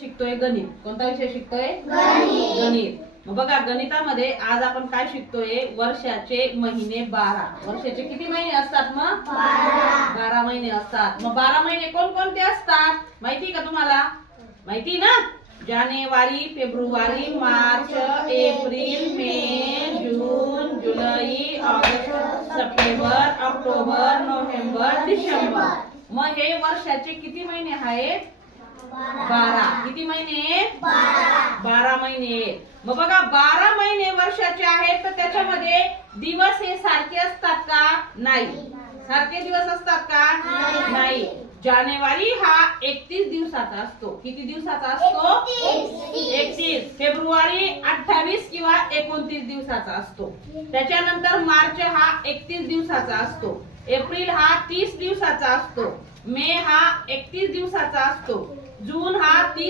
शिकतोय गणित. कोणता विषय शिकतोय? गणित. मग बघा गणितामध्ये आज आपण काय शिकतोय? वर्षाचे महिने बारा. वर्षाचे किती महिने असतात मग? बारा. महिने असतात. मग बारा महिने कोणकोणते असतात? माहिती का तुम्हाला? माहिती ना? जानेवारी फेब्रुवारी मार्च एप्रिल मे जून जुलै ऑगस्ट सप्टेंबर ऑक्टोबर नोव्हेंबर डिसेंबर. मग हे वर्षाचे किती महिने आहेत? बारा. किती महिने? बारा. महिने. मग बघा बारा महिने वर्षाचे आहेत तर त्याच्यामध्ये दिवस हे सारखे असतात का? नाही. सारखे दिवस असतात का? नाही. जानेवारी हा एकतीस दिवसाचा असतो? किती दिवसाचा असतो? एकतीस. फेब्रुवारी अठ्ठावीस किंवा एकोणतीस दिवसाचा असतो. त्याच्यानंतर मार्च हा एकतीस दिवसाचा असतो. एप्रिल हा तीस दिवसाचा असतो. मे हा एकतीस दिवसाचा असतो. जून हा तीस